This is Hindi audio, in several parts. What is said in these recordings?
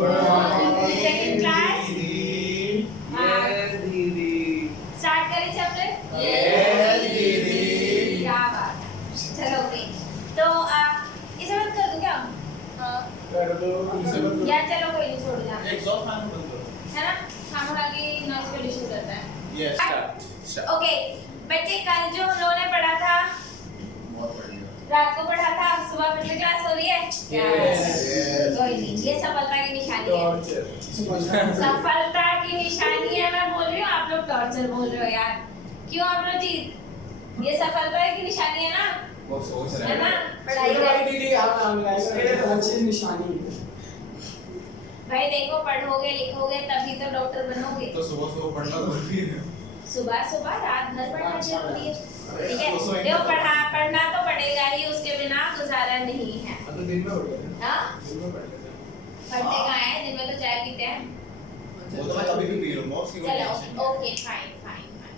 सेकंड क्लास यस दीदी। स्टार्ट करें चैप्टर। यस दीदी। क्या बात है। चलो ओके तो इसे बंद कर दूं क्या? कर दो इसे बंद या चलो कोई नहीं, छोड़ दो एग्जॉस्ट फैन बंद करो। है ना, खाना खा के नॉइज पोल्यूशन करता है। Yes start. ओके बच्चे, कल जो हम लोगों ने पढ़ा था, बहुत बढ़िया। रात को पढ़ा था, सुबह फिर से क्लास हो रही है। Yes. कोई नहीं, ये सफलता की निशानी है। सफलता की निशानी है, मैं बोल रही हूँ, आप लोग टॉर्चर बोल रहे हो यार। क्यों अमरजीत? ये सफलता की निशानी है ना, वो सोच रहे है ना? हैं। पढ़ाई कर दीदी आप अच्छी निशानी भाई, देखो पढ़ोगे लिखोगे तभी तो डॉक्टर बनोगे। तो सुबह सुबह पढ़ना जरूरी है। सुबह सुबह रात भर पढ़ना जरूरी है, ठीक है? तो सोएंगे देखो तो- पढ़ना तो पड़ेगा ही, उसके बिना गुजारा नहीं है। तो दिन में पढ़ लेते हैं। हाँ, दिन में पढ़ लेते हैं। पढ़ने कहाँ है, दिन में तो चाय पीते हैं। वो तो मैं कभी भी पी लूंगा, उसकी कोई टेंशन चलो नहीं। Okay fine fine fine.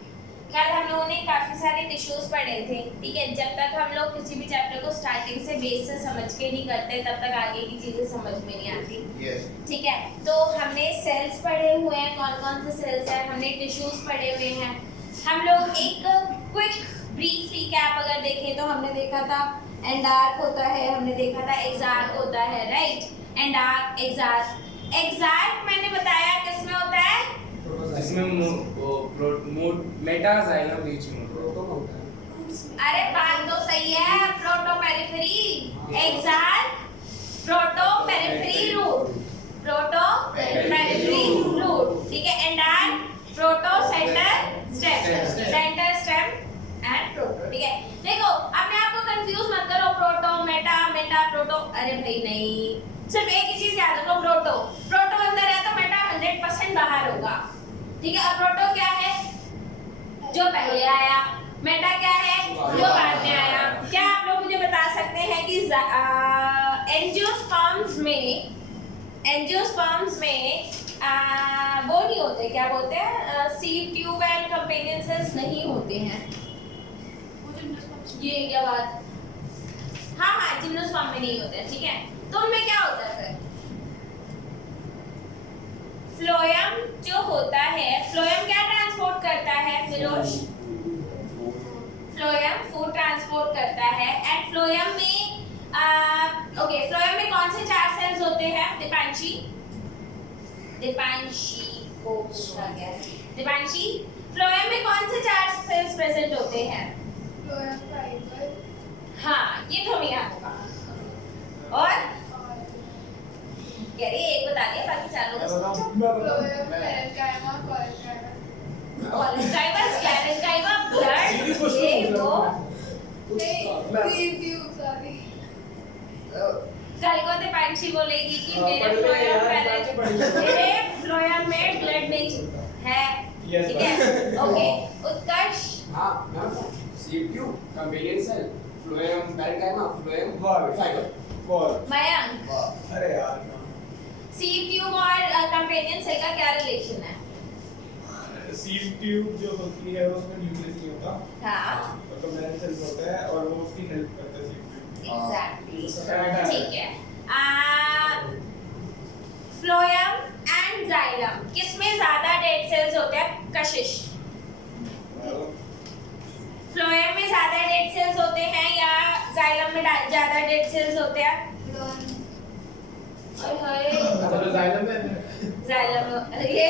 कल हम लोगों ने काफी सारे टिश्यूज पढ़े थे, ठीक है? जब तक हम लोग किसी भी चैप्टर को स्टार्टिंग से बेस से समझ के नहीं करते, तब तक आगे की चीजें समझ में नहीं आती, यस। ठीक है? तो हमने सेल्स पढ़े हुए हैं, कौन कौन से सेल्स हैं, हमने टिश्यूज पढ़े हुए हैं। हम लोग एक क्विक ब्रीफ रिकैप अगर देखें तो हमने देखा था एंडार्क होता है, हमने देखा था एक्सार्क होता है, राइट? एंडार्क, एक्सार्क। एक्सार्क मैंने बताया किसमें होता है? इसमें वो मेटाज आए ना बीच में। अरे बात तो सही है, proto periphery, exarch, proto periphery root, proto periphery root, ठीक है? Endarch, proto centre stem, centre stem and proto, ठीक है? देखो अपने आप को कंफ्यूज मत करो, प्रोटो मेटा, मेटा प्रोटो, अरे भाई नहीं, सिर्फ एक ही चीज याद रखो, प्रोटो। प्रोटो अंदर है तो मेटा 100% बाहर होगा, ठीक है? और प्रोटो क्या है? जो पहले आया। मेटा क्या है? जो बाद में आया। क्या आप लोग मुझे बता सकते हैं कि एंजियोस्पर्म्स में वो नहीं होते, क्या बोलते हैं, seed tube and companion cells नहीं होते हैं। ये क्या बात? हाँ हाँ, जिम्नोस्पर्म में नहीं होते हैं, ठीक है? तो उनमें क्या होता है फिर? फ्लोएम जो होता है, फ्लोएम क्या ट्रांसपोर्ट करता है फिरोज? फ्लोएम फूड ट्रांसपोर्ट करता है। एंड फ्लोएम में ओके, फ्लोएम में कौन से 4 सेल्स होते हैं? दीपांशी को पूछा गया है। दीपांशी, फ्लोएम में कौन से 4 सेल्स प्रेजेंट होते हैं? हाँ, ये तो हमें याद होगा। और कह रही एक बता दिया, बाकी 4 लोगों को कॉलेंजाइमा, स्क्लेरेंजाइमा, ब्लड, ये वो कल को दीपांशी बोलेगी कि मेरे फ्लोएम में ब्लड नहीं है, ठीक है? ओके, उत्कर्ष। हाँ ma'am, sieve tube, companion cell, phloem, parenchyma, phloem, fibre, बॉल। मयंक, अरे यार सीड ट्यूब और कंपेनियन सेल का क्या रिलेशन है? सीड ट्यूब जो होती है उसमें न्यूक्लियस नहीं होता। हाँ, तो कंपेनियन सेल्स होता है और वो उसकी हेल्प करता है सीड ट्यूब। एग्जैक्टली, ठीक है? फ्लोएम एंड जाइलम, किसमें ज्यादा डेड सेल्स होते हैं? कशिश, फ्लोएम में ज्यादा डेड सेल्स होते हैं या जाइलम में ज्यादा डेड सेल्स होते हैं? चलो जाइलम में जाइलम, ये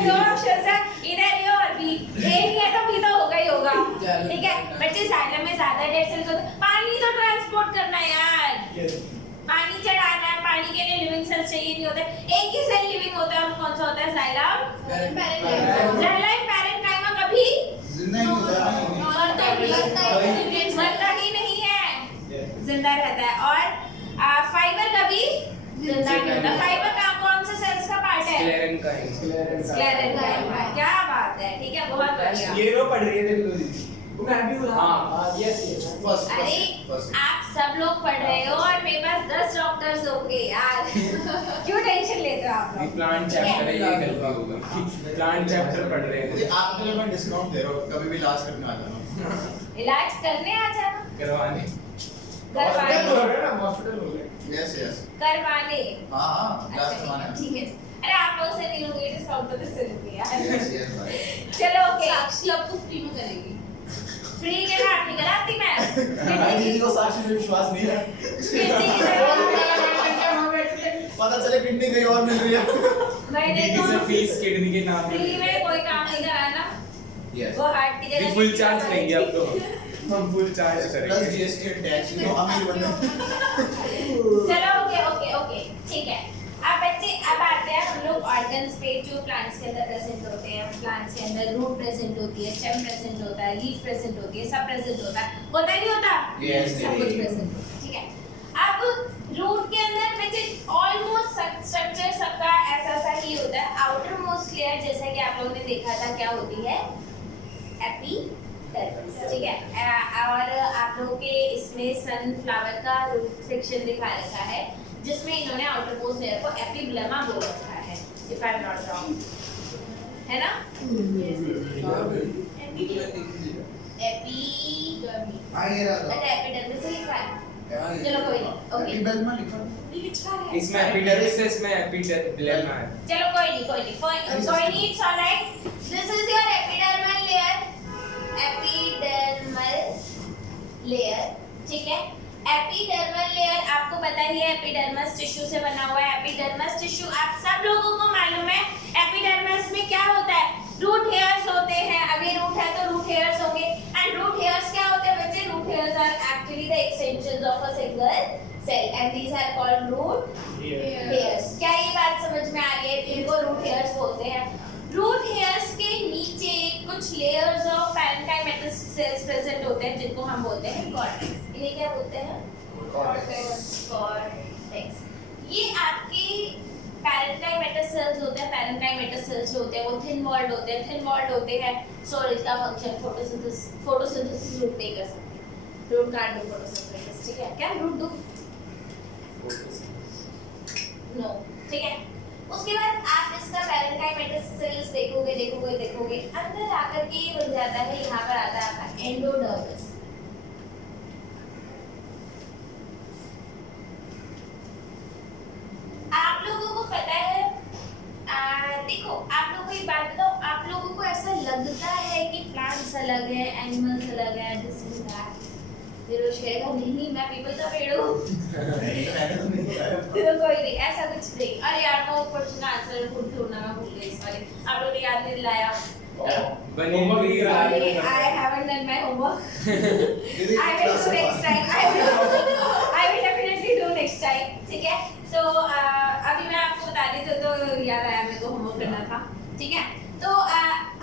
दो ऑप्शंस है, इधर ए और बी। ए नहीं है तो बी तो होगा ही होगा, ठीक है? बच्चे जाइलम में ज्यादा डेड सेल्स होते हैं। पानी तो ट्रांसपोर्ट करना है यार, पानी चढ़ाना है, पानी के लिए लिविंग सेल्स चाहिए नहीं होते। एक ही सेल लिविंग होता है, और कौन सा होता है? जाइलम, पैरेन्काइमा कभी जिंदा ही मरता ही नहीं है, जिंदा रहता है। और फाइबर कभी जिंदा नहीं होता। फाइबर का कौन से सेल्स का पार्ट है? स्क्लेरेंकाइमा। क्या बात है, ठीक है, बहुत बढ़िया। ये लो पढ़ रही है, देख लो दीदी। मैं भी हूँ। हाँ यस यस। अरे आप सब लोग पढ़ रहे हो और मेरे पास 10 डॉक्टर्स होंगे यार। क्यों टेंशन लेते हो आप लोग? प्लांट चैप्टर है, ये गलती होगा। प्लांट चैप्टर पढ़ रहे मुझे थे। आपके लिए मैं डिस्काउंट दे रहा हूँ, कभी भी इलाज करने आ जाना। इलाज करने आ जाना, करवाने। करवाने। हॉस्पिटल हो गए। यस यस करवाने। हाँ अच्छा, लास्ट माने ठीक है। अरे आप लोग से नहीं होंगे डिस्काउंट तो किससे दूंगी यार। यस भाई चलो ओके। साक्षी अब तो फ्री में करेगी। फ्री के साथ नहीं कराती मैं। भाई दीदी को साक्षी पे विश्वास नहीं है कितनी की तरह- पता चले किडनी कहीं और मिल रही है मैंने दीदी तो से फीस किडनी के नाम पे फ्री में कोई काम नहीं कराना। यस वो हार्ट की जगह फुल चार्ज लेंगे अब तो हम फुल चार्ज प्लस करेंगे जीएसटी एंड टैक्स नो अमीर बने चलो ओके ओके ओके ठीक है। अब बच्चे अब आते हैं हम लोग ऑर्गन्स पे जो प्लांट्स के अंदर प्रेजेंट होते हैं। प्लांट्स के अंदर रूट प्रेजेंट होती है, स्टेम प्रेजेंट होता है, लीफ प्रेजेंट होती है, सब प्रेजेंट होता है नहीं होता? Yes, सब कुछ दीदी। प्रेजेंट होता है, ठीक है। अब रूट के अंदर बच्चे ऑलमोस्ट स्ट्रक्चर सबका ऐसा सा ही होता है। आउटर मोस्ट लेयर जैसा कि आप लोगों ने देखा था क्या होती है? एपिडर्मिस, ठीक है। और आप लोगों के इसमें सनफ्लावर का रूट सेक्शन दिखा रखा है जिसमें इन्होंने आउटर मोस्ट लेयर को एपिब्लेमा बोल रखा है, if I am not wrong, है ना? एपिडर्मिस, आ ये रहा अच्छा एपिडर्मिस से लिखा है। चलो कोई नहीं, ओके। एपिडर्मा लिखा लिखा है इसमें एपिडर्मिस है, इसमें एपिडर्मा है। चलो कोई नहीं, it's alright. This is your epidermal layer, ठीक है। एपिडर्मल लेयर आपको पता ही है एपिडर्मस टिश्यू से बना हुआ है। एपिडर्मस टिश्यू आप सब लोगों को मालूम है। एपिडर्मस में क्या होता है? रूट हेयर्स होते हैं। अभी रूट है तो रूट हेयर्स होंगे। एंड रूट हेयर्स क्या होते हैं बच्चे? Root hairs are actually the extensions of a single cell and these are called root hairs। क्या ये बात समझ में आ रही है? इनको रूट हेयर्स बोलते हैं। रूट हेयर्स के नीचे कुछ layers of parenchymatous cells present होते हैं जिनको हम बोलते हैं कॉर्टेक्स। इन्हें क्या बोलते हैं? कॉर्टेक्स। ये आपके पैरेन्काइमेटस सेल्स होते हैं। पैरेन्काइमेटस सेल्स जो होते हैं वो थिन वॉल्ड होते हैं। थिन वॉल्ड होते हैं स्टोरेज का फंक्शन फोटोसिंथेसिस रूट नहीं कर सकते। रूट कांट डू फोटोसिंथेसिस, ठीक है। क्या रूट डू? नो, ठीक है। उसके बाद आप इसका पैरेन्काइमेटस सेल्स देखोगे अंदर आकर के ये बन जाता है। यहाँ पर आता है आपका एंडोडर्मिस। आप लोगों को पता है देखो आप लोगों को एक बात बताओ, आप लोगों को ऐसा लगता है कि प्लांट्स अलग है, एनिमल्स अलग है, दिस इज दैट? फिरोज कहेगा नहीं मैं पीपल का पेड़ हूँ। तो कोई नहीं, ऐसा कुछ नहीं। अरे यार वो क्वेश्चन का आंसर खुद ढूंढना मैं भूल गई, सॉरी। आप लोगों ने याद नहीं दिलाया। I haven't done my homework. I will do next time. I will definitely do next time. ठीक है? तो अभी मैं आपको बता दी तो याद आया मेरे को होमवर्क करना था, ठीक है? तो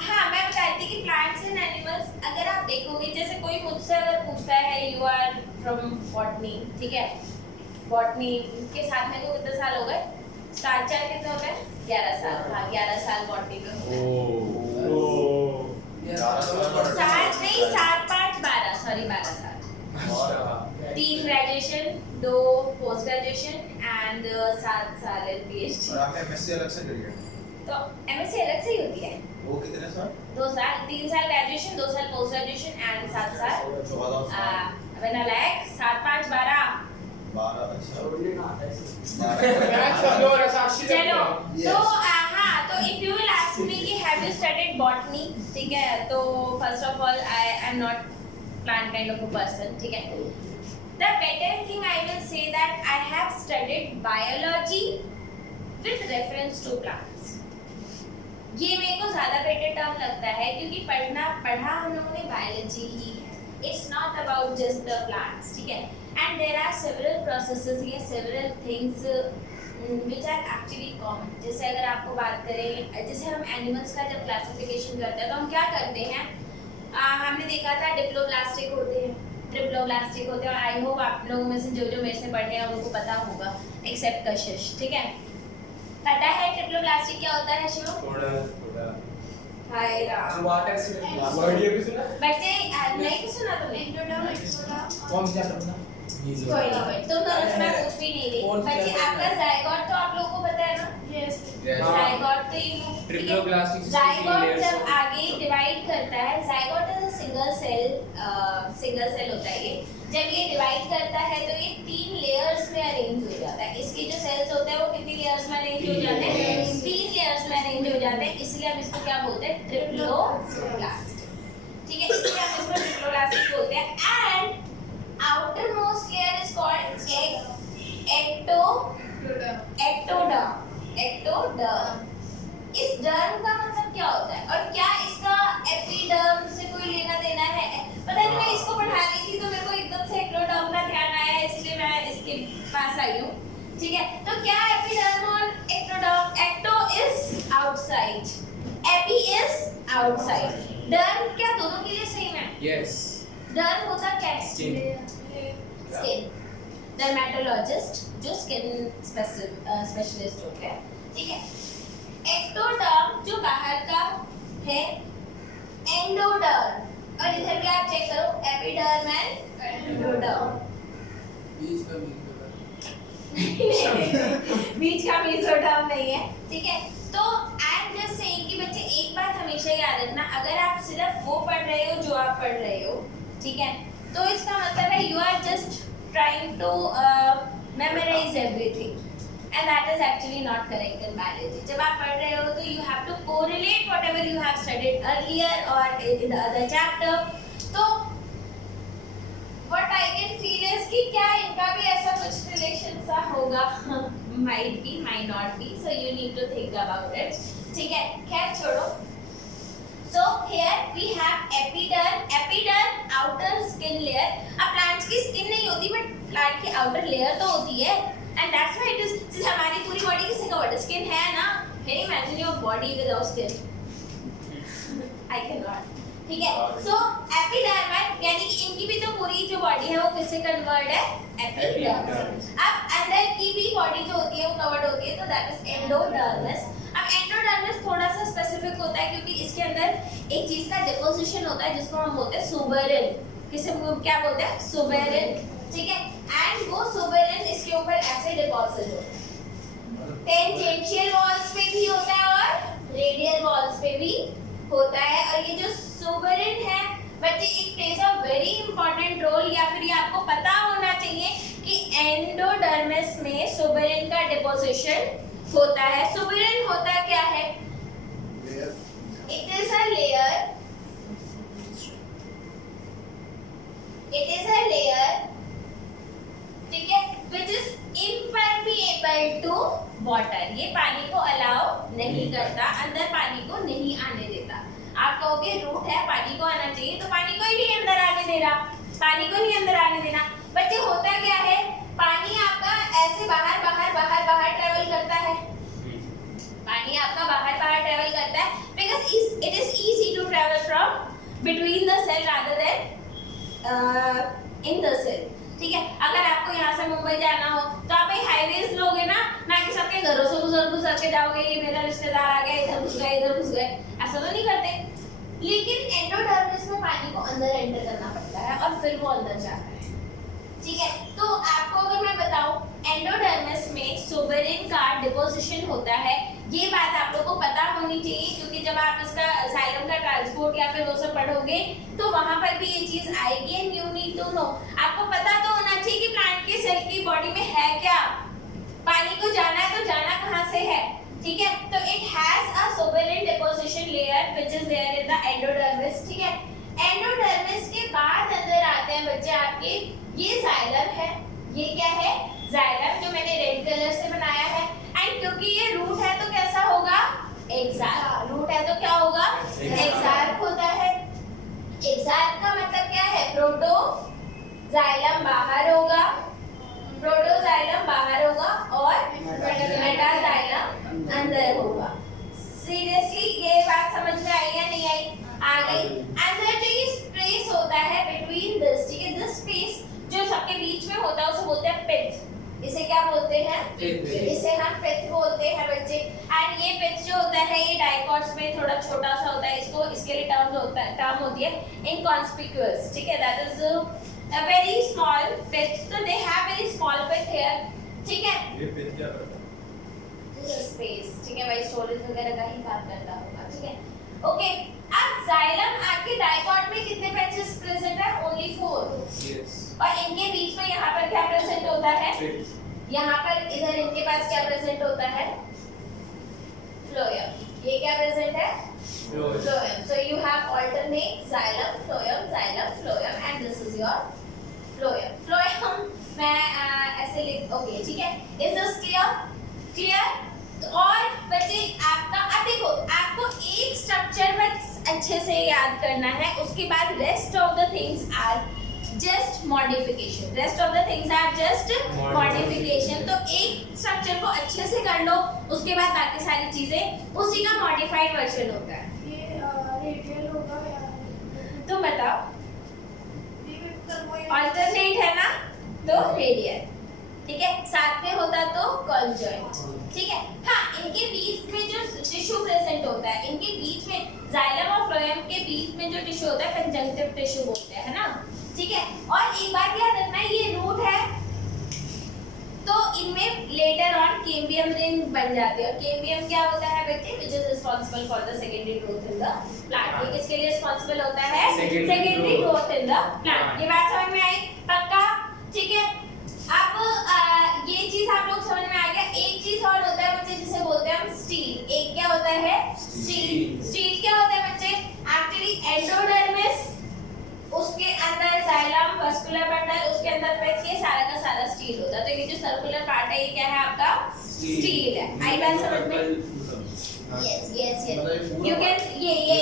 हाँ मैं बताती कि प्लांट्स एंड एनिमल्स अगर आप देखोगे, जैसे कोई मुझसे अगर पूछता है यू आर फ्रॉम बॉटनी, ठीक है? बॉटनी के साथ मेरे को कितने साल हो गए? 7-4 कितने हो गए? 11 साल। हाँ 11 साल बॉटनी में हो गए। 7 नहीं 7-5 12, सॉरी 12 साल। 3 ग्रेजुएशन, 2 पोस्ट ग्रेजुएशन एंड 7 साल पीएचडी। और आपने एमएससी अलग से करी है? तो एमएससी अलग से ही होती है। वो कितने साल? 2 साल, 3 साल ग्रेजुएशन, 2 साल पोस्ट ग्रेजुएशन एंड 7 साल 14 साल। when I like 7-5 12। 12 अच्छा चलो Yes. तो हाँ तो if you will ask me कि have you studied botany, ठीक है? तो first of all I am not plant kind of a person, ठीक है? The better thing I will say that I have studied biology with reference to plants। ये मेरे को ज़्यादा बेटर टर्म लगता है क्योंकि पढ़ा हम लोगों ने बायोलॉजी ही है। It's not about just the plants, ठीक है? And there are several processes या several things which are actually common। जैसे अगर आपको बात करें, जैसे हम एनिमल्स का जब क्लासिफिकेशन करते हैं तो हम क्या करते हैं? हमने देखा था डिप्लोब्लास्टिक होते हैं, ट्रिप्लोब्लास्टिक होते हैं। और आई होप आप लोगों में से जो मेरे से पढ़े हैं उनको पता होगा, एक्सेप्ट कशिश, ठीक है? पता है ट्रिप्लोब्लास्टिक क्या होता है शिवम? थोड़ा हाय राम। वाटर से वर्ड ये भी सुना? बच्चे नहीं तो सुना तुमने? कौन सा सुना? कोई नहीं, तुम दोनों से मैं पूछ भी नहीं रही। कौन सा बच्चे chapter? आपका जायगोट तो आप लोगों को पता है ना? यस। जायगोट तो you know, ट्रिप्लोब्लास्टिक जायगोट जब आगे डिवाइड करता है, जायगोट इज सिंगल सेल होता है ये। जब ये डिवाइड करता है तो ये 3 लेयर एक्टोडर्म। एक्टोडर्म, इस डर्म का मतलब क्या होता है और क्या इसका एपिडर्म से कोई लेना देना है? पता नहीं, मैं इसको पढ़ा रही थी तो मेरे को एकदम से एक्टोडर्म का ध्यान आया, इसलिए मैं इसके पास आई हूँ। ठीक है, तो क्या एपिडर्म और ectoderm? Ecto is outside, epi is outside. Derm क्या दोनों के लिए सेम है? Yes. डर्म होता क्या है? Skin. स्किन। डर्मेटोलॉजिस्ट जो स्किन स्पेशलिस्ट होते हैं, ठीक है। एक्टोडर्म जो बाहर का है, एंडोडर्म, और इधर भी आप चेक करो, एपिडर्म एंड एंडोडर्म। बीच का मेसोडर्म नहीं है, ठीक है। तो आई एम जस्ट सेइंग कि बच्चे एक बात हमेशा याद रखना, अगर आप सिर्फ वो पढ़ रहे हो जो आप पढ़ रहे हो, ठीक है, तो इसका मतलब है you are just trying to memorise everything, and that is actually not correct in biology. जब आप पढ़ रहे हो तो you have to correlate whatever you have studied earlier or in the other chapter. तो what I can feel is कि क्या इनका भी ऐसा कुछ relation सा होगा? Might be, might not be. So you need to think about it. ठीक है, खैर छोड़ो. So here we have epiderm. Epiderm outer skin layer. अब plants की skin नहीं होती, but plant की outer layer तो होती है. And that's why it is, since हमारी पूरी बॉडी किसी का वाटर स्किन है ना, can you imagine your body without skin? I cannot. ठीक है, so epiderm यानी कि इनकी भी तो पूरी जो बॉडी है वो किससे कन्वर्ट है? एपिडर्मिस। अब अंदर की भी बॉडी जो होती है वो कवर्ड होती है, तो that is एंडोडर्मिस। अब एंडोडर्मिस थोड़ा सा स्पेसिफिक होता है क्योंकि इसके अंदर एक चीज का डिपोजिशन होता है जिसको हम बोलते हैं सुबेरिन। किसे क्या बोलते हैं? सुबेरिन, ठीक है। एंड वो सुबेरिन इसके ऊपर ऐसे डिपॉजिट होता है, टेंजेंशियल वॉल्स पे भी होता है और रेडियल वॉल्स पे भी होता है। और ये जो सुबेरिन है बच्चे, it plays a very important role, या फिर ये आपको पता होना चाहिए कि एंडोडर्मिस में सुबेरिन का डिपोजिशन होता है। सुबेरिन होता क्या है? It is a layer, it is a layer, ठीक है, which is impermeable to water. ये पानी को अलाउ नहीं करता, अंदर पानी को नहीं आने देता। आप कहोगे रूट है, पानी को आना चाहिए, तो पानी को ही नहीं अंदर आने दे रहा, पानी को नहीं अंदर आने देना। बच्चे होता क्या है? पानी आपका ऐसे बाहर बाहर बाहर बाहर ट्रेवल करता है, पानी आपका बाहर बाहर ट्रेवल करता है, because it is easy to travel from between the cell rather than in the cell, ठीक है। अगर आपको यहाँ से मुंबई जाना हो तो आप एक हाईवेज लोगे ना कि सबके घरों से गुजर के जाओगे, ये मेरा रिश्तेदार आ गया, इधर घुस गए, ऐसा तो नहीं करते। लेकिन एंडोडर्मिस में पानी को अंदर एंटर करना पड़ता है और फिर वो अंदर जाता है, ठीक है। तो आपको अगर मैं बताऊं, एंडोडर्मिस में सुबेरिन का डिपोजिशन होता है, ये बात आप लोगों को पता होनी चाहिए क्योंकि जब आप इसका जाइलम का ट्रांसपोर्ट या फिर वो सब पढ़ोगे तो वहां पर भी ये चीज आएगी। And you need to know, आपको पता तो होना चाहिए कि प्लांट के सेल की बॉडी में है क्या, पानी को जाना है तो जाना कहां से है, ठीक है। तो it has a suberin deposition layer which is there in the endodermis, ठीक है। एंडोडर्मिस के बाद अंदर आते हैं बच्चे आपके, ये जाइलम है, ये क्या है? जाइलम, जो मैंने रेड कलर से बनाया है। एंड क्योंकि ये रूट है तो कैसा होगा? एक्सार्क। रूट है तो क्या होगा? एक्सार्क होता है। एक्सार्क का मतलब क्या है? प्रोटोजाइलम बाहर होगा, प्रोटोजाइलम बाहर होगा और मेटाजाइलम अंदर होगा। सीरियसली ये बात समझ में आई या नहीं आई? आ गई। अंदर जो ये स्पेस होता है बिटवीन दिस, ठीक है, दिस स्पेस जो सबके बीच में होता है उसे बोलते हैं पिथ। इसे क्या बोलते हैं? इसे हम पिथ बोलते हैं बच्चे। एंड ये पिथ जो होता है ये डाइकॉट्स में थोड़ा छोटा सा होता है, इसको इसके लिए टर्म होती है इनकॉन्स्पिक्यूअस, ठीक है, that is a very small pith. तो they have very small pith here, ठीक है। ये पिथ क्या करता है? स्पेस, ठीक है भाई, स्टोरेज वगैरह का ही काम करता होगा, ठीक है। ओके, अब जाइलम आपके डाइकॉट में कितने पैचेस प्रेजेंट है? ओनली 4। Yes. और इनके बीच में यहाँ पर क्या प्रेजेंट होता है? यहाँ पर इधर इनके पास क्या प्रेजेंट होता है? फ्लोएम। ये क्या प्रेजेंट है? Phloem. So you have alternate xylem, phloem, and this is your phloem. Phloem मैं ऐसे लिख, ओके, ठीक है। Is this clear? क्लियर। और बच्चे आपका अब देखो, आपको एक स्ट्रक्चर बस अच्छे से याद करना है, उसके बाद rest of the things are just modification, rest of the things are just modification. तो एक स्ट्रक्चर को अच्छे से कर लो, उसके बाद बाकी सारी चीजें उसी का मॉडिफाइड वर्जन होता है। ये रेडियल होगा या तुम बताओ, ये ऑल्टरनेट है ना, तो रेडियल, ठीक है। साथ में होता तो कॉन्जॉइंट, ठीक है। हाँ, इनके बीच में जो टिश्यू प्रेजेंट होता है, इनके बीच में जाइलम और फ्लोएम के बीच में जो टिश्यू होता है कंजंक्टिव टिश्यू बोलते हैं, है ना, ठीक है। और एक बात याद रखना, ये रूट है तो इनमें लेटर ऑन कैम्बियम रिंग बन जाती है। और कैम्बियम क्या होता है बच्चे, which is responsible for the secondary growth in the plant. ये किसके लिए रिस्पांसिबल होता है, secondary growth in the plant. ये बात समझ में आई, पक्का, ठीक है। अब ये चीज आप लोग समझ में आ गया। एक चीज और होता है बच्चे जिसे बोलते हैं हम स्टील। एक क्या होता है, स्टील। स्टील क्या होता है बच्चे, एक्चुअली एंडोडर्मिस, उसके अंदर जाइलम, वस्कुलर बंडल, उसके अंदर पेच, ये सारा का सारा स्टील होता है। तो ये जो सर्कुलर पार्ट है ये क्या है आपका, स्टील है। आई बात समझ में, yes yes yes, you can, ये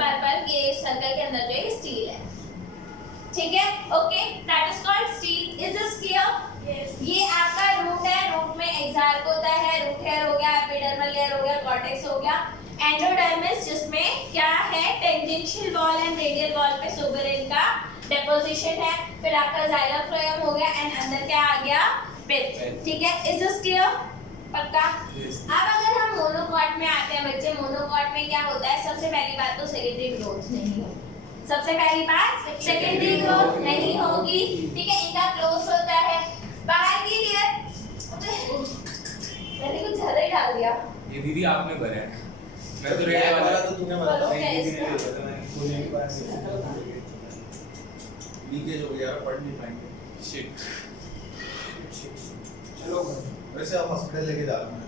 पर्पल, ये सर्कल के अंदर जो है स्टील है, ठीक है, okay. That is called steel. Is this clear? ये आपका रूट है, रूट में एक्सार्क होता है, रूट हेयर हो गया, एपिडर्मल लेयर हो गया, कॉर्टेक्स हो गया, एंडोडर्मिस जिसमें क्या है, tangential wall and radial wall पे सुबेरिन का डेपोजिशन है। फिर आपका जाइलम फ्लोएम हो गया एंड अंदर क्या आ गया, पिथ, ठीक है। Is this clear? पक्का। अब अगर हम मोनोकॉट में आते हैं बच्चे, मोनोकॉट में क्या होता है, सबसे पहली बात तो सेकेंडरी ग्रोथ नहीं होगी, सबसे पहली बात सेकेंडरी ग्रोथ नहीं होगी, ठीक है। इनका क्लोज होता है, बाहर की लेयर, मैंने कुछ ज्यादा ही डाल दिया। ये दीदी आपने भरा है, मैं तो रेडियो वाला तो तूने बोला था नहीं, दीदी ने बोला था, मैंने होने के बाद लीकेज हो गया, पढ़ नहीं पाएंगे। शिट। चलो वैसे आप हॉस्पिटल लेके जा रहे हैं।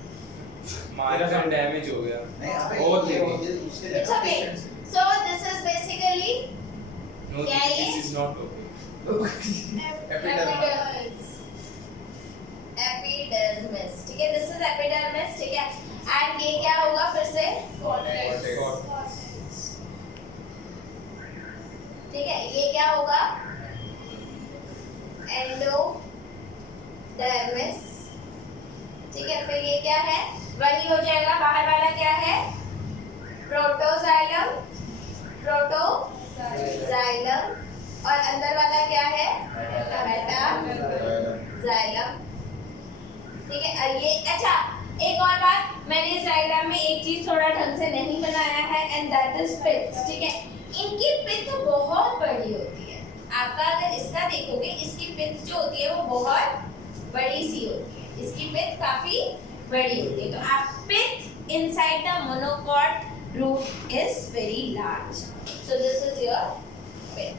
मार्कर डैमेज हो गया, नहीं अबे बहुत ये लेके। उसके It's okay. So this is basically No, क्या ये? this is not okay. Epidermis. Epidermis, ठीक है। दिस इज एपिडर्मिस, ठीक है। एंड ये क्या होगा फिर से, ठीक है। ये क्या होगा, एंडोडर्मिस, ठीक है। फिर ये क्या है, वही हो जाएगा। बाहर वाला क्या है, प्रोटोजाइलम, प्रोटोजाइलम, और अंदर वाला क्या है, मेटाजाइलम, ठीक है। और ये, अच्छा एक और बात, मैंने इस डायग्राम में एक चीज थोड़ा ढंग से नहीं बनाया है, एंड दैट इज पिथ, ठीक है। इनकी पिथ बहुत बड़ी होती है। आपका अगर इसका देखोगे, इसकी पिथ जो होती है वो बहुत बड़ी सी होती है, इसकी पिथ काफी बड़ी होती है। तो आप pith inside the monocot root is very large, so this is your pith,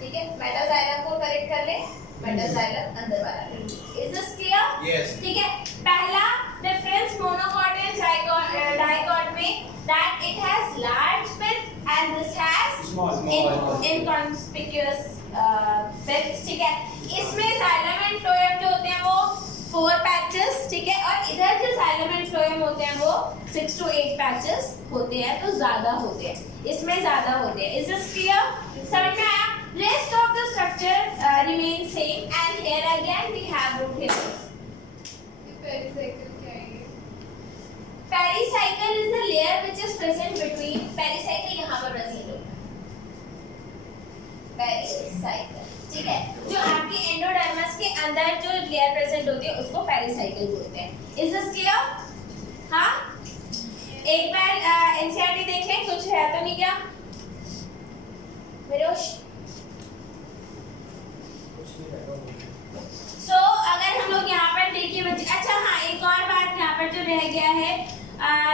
ठीक है। मेटाजाइलम को करेक्ट कर ले, मेटाजाइलम अंदर वाला। Is this clear? यस। ठीक है। पहला डिफरेंस मोनोकॉट एंड डाइकॉट में, that it has large pith and this has Small. Inconspicuous pith, ठीक है। इसमें जाइलम एंड फ्लोएम जो होते हैं वो 4 पैचेस, ठीक है। और इधर जो जाइलम एंड फ्लोएम होते हैं वो 6 to 8 पैचेस होते हैं, तो ज्यादा होते हैं, इसमें ज्यादा होते हैं। Is this clear? समझ में आया? Rest of the structure remain same, and here again we have root hairs. Pericycle क्या है ये? Pericycle is the layer which is present between, pericycle यहाँ पर present होता है, pericycle, ठीक है। जो आपकी एंडोडर्मिस के अंदर जो लेयर प्रेजेंट होती है उसको पेरिसाइकिल बोलते हैं। Is this clear? हाँ, एक बार एनसीईआरटी देख लें, कुछ है तो नहीं क्या विरोश? So, अगर हम लोग यहाँ पर देखिए बच्चे, अच्छा हाँ एक और बात यहाँ पर जो रह गया है,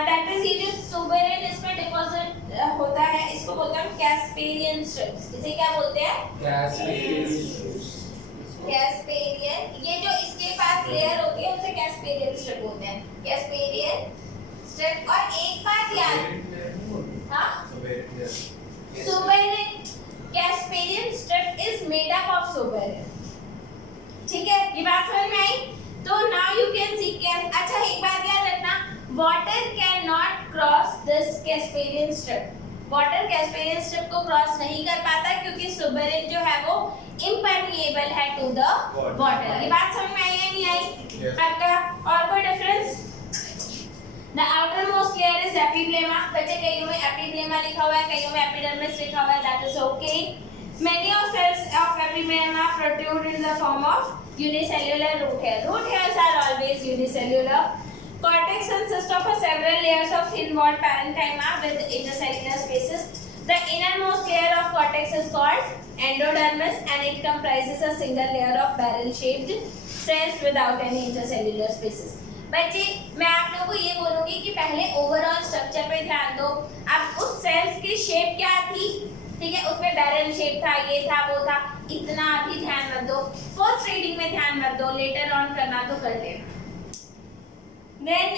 दैट इज ये जो सुबेरिन इसमें डिपॉजिट होता है, इसको बोलते हैं कैस्पेरियन स्ट्रिप्स। इसे क्या बोलते हैं? कैस्पेरियन। ये जो इसके पास लेयर होती है उसे कैस्पेरियन स्ट्रिप बोलते हैं, कैस्पेरियन स्ट्रिप। और एक बात याद, हाँ, suberin Casparian strip is made up of suberin, ठीक है। ये बात समझ में आई? तो now you can C water can not cross this Casparian strip. Water Casparian strip को क्रॉस नहीं कर पाता क्योंकि सुबेरिन जो है वो इम्परमिएबल है टू द वाटर। ये बात समझ में आई या नहीं आई? पक्का? और कोई difference? The outermost layer is epiblema. बच्चे कईयों में epiblema लिखा हुआ है, कईयों में epidermis लिखा हुआ है, that is okay. Many of cells of epiblema protrude in the form of unicellular root hair. Root hairs are always unicellular. Cortex consists of several layers of thin-walled parenchyma with intercellular spaces. The innermost layer of cortex is called endodermis and it comprises a single layer of barrel-shaped cells without any intercellular spaces. बच्चे मैं आप लोगों को ये बोलूंगी कि पहले ओवरऑल स्ट्रक्चर पे ध्यान दो। अब उस सेल्स की शेप क्या थी, ठीक है, उसमें बैरल शेप था, ये था, वो था, इतना अभी ध्यान मत दो, फर्स्ट रीडिंग में ध्यान मत दो, लेटर ऑन करना तो कर लेना। Then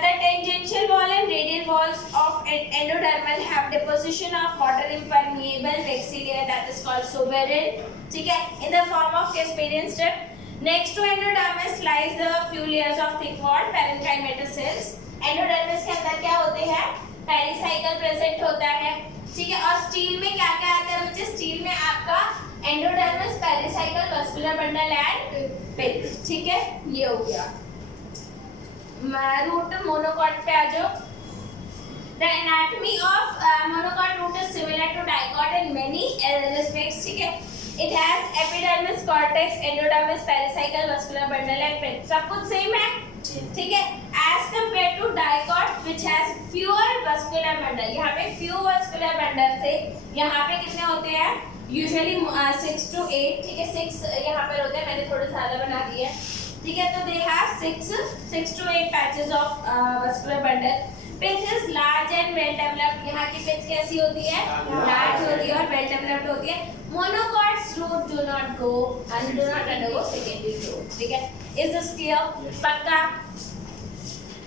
the tangential wall and radial walls of endodermal have deposition of water impermeable waxy layer that is called suberin, ठीक है, in the form of Casparian strip. Next to endodermis lies the few layers of thick-walled parenchymatous cells. Endodermis के अंदर क्या होते हैं? पेरिसाइकल प्रेजेंट होता है, ठीक है। और स्टील में क्या क्या आता है बच्चे? स्टील में आपका endodermis, pericycle, vascular bundle and pith, ठीक है, ये हो गया। रूट मोनोकॉट पे आ जाओ। The anatomy of monocot root is similar to dicot in many respects, ठीक है। It has epidermis, cortex, endodermis, pericycle, vascular bundle and pith. सब कुछ सेम है, ठीक है। As compared to dicot, which has fewer vascular bundle. यहाँ पे few vascular bundle से यहाँ पे कितने होते हैं? Usually 6 to 8, ठीक है। 6 यहाँ पर होते हैं, मैंने थोड़े ज़्यादा बना दिए, ठीक है। तो they have 6 to 8 patches of vascular bundle. Pitch is large and well developed. यहाँ की pitch कैसी होती है? Large होती है और well developed होती है। Monocots root do not undergo secondary growth, ठीक है। Is this clear? पक्का?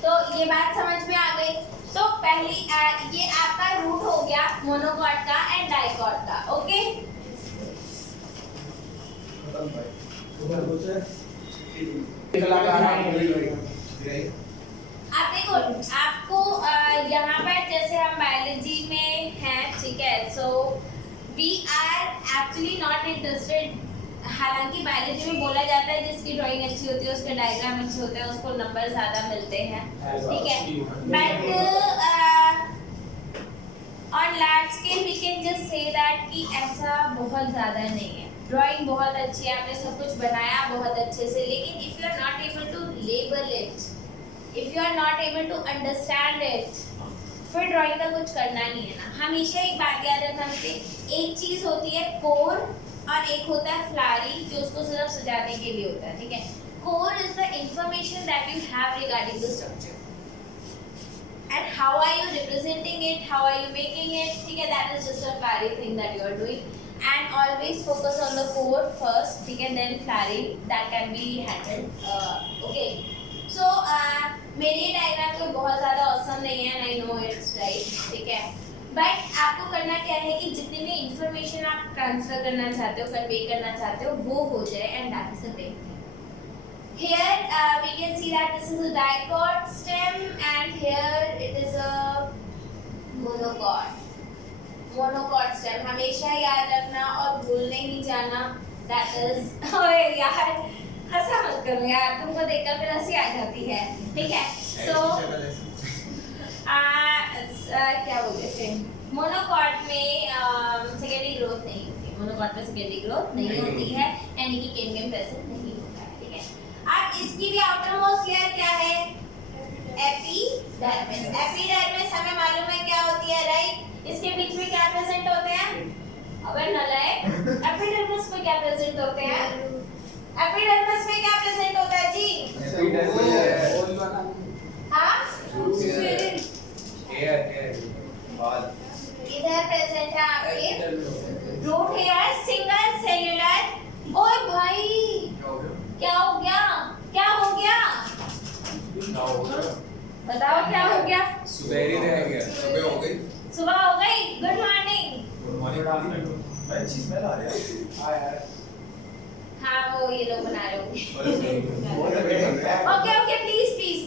तो ये बात समझ में आ गई। तो पहली ये आपका रूट हो गया मोनोकॉट का एंड डाइकॉट का, ओके। आप देखो, आपको यहाँ पर जैसे हम बायोलॉजी में हैं, ठीक है, so we are actually not interested. हालांकि बायोलॉजी में बोला जाता है जिसकी ड्राइंग अच्छी होती है, उसके डायग्राम अच्छे होते हैं, उसको नंबर ज़्यादा मिलते हैं, ठीक है। But on large scale we can just say that कि ऐसा बहुत ज़्यादा नहीं है। ड्राइंग बहुत अच्छी है, आपने सब कुछ बनाया बहुत अच्छे से, लेकिन if you are not able to label it, if you are not able to understand it, फिर ड्राइंग का कुछ करना नहीं है ना। हमेशा एक बात याद रखना मुझे, एक चीज़ होती है कोर और एक होता है फ्लारी, जो उसको सिर्फ सजाने के लिए होता है, ठीक है। Core is the information that you have regarding the structure and how are you representing it, how are you making it, ठीक है, that is just a flary thing that you are doing and always focus on the core first, ठीक है, then flary that can be handled, okay। So मेरी डायग्राम तो बहुत ज़्यादा औसम नहीं है, आई नो इट्स राइट, ठीक है, बट आपको करना क्या है कि जितनी भी इंफॉर्मेशन आप ट्रांसफर करना चाहते हो, कन्वे करना चाहते हो, वो हो जाए and that is the main thing. Here we can see that this is a dicot stem and here it is a monocot. Monocot stem हमेशा याद रखना और भूलने नहीं जाना, that is ओए यार हंसा मत करो यार, तुमको देखकर फिर हंसी आ जाती है, ठीक है। सो क्या बोलते थे, मोनोकॉट में सेकेंडरी ग्रोथ नहीं होती, मोनोकॉट में सेकेंडरी ग्रोथ नहीं होती है, यानी कि केमिकल प्रेजेंट नहीं होता है, ठीक है। अब इसकी भी आउटर मोस्ट लेयर क्या है? एपिडर्मिस। एपिडर्मिस हमें मालूम है क्या होती है, राइट। इसके बीच में क्या प्रेजेंट होते हैं? अगर नलायक, एपिडर्मिस में क्या प्रेजेंट होते हैं? एपिडर्मिस में क्या प्रेजेंट होता है जी? हाँ, इधर प्रेजेंट है आपके रूट हेयर, सिंगल सेल्यूलर। ओए भाई क्या हो गया? क्या हो गया? बताओ क्या हो गया? सुबह रह गया, सुबह हो गई। सुबह हो गई। Good morning. Good morning. अच्छी स्मेल आ रही है। हां यार। हाँ वो ये लोग बना रहे होंगे। Okay okay please please.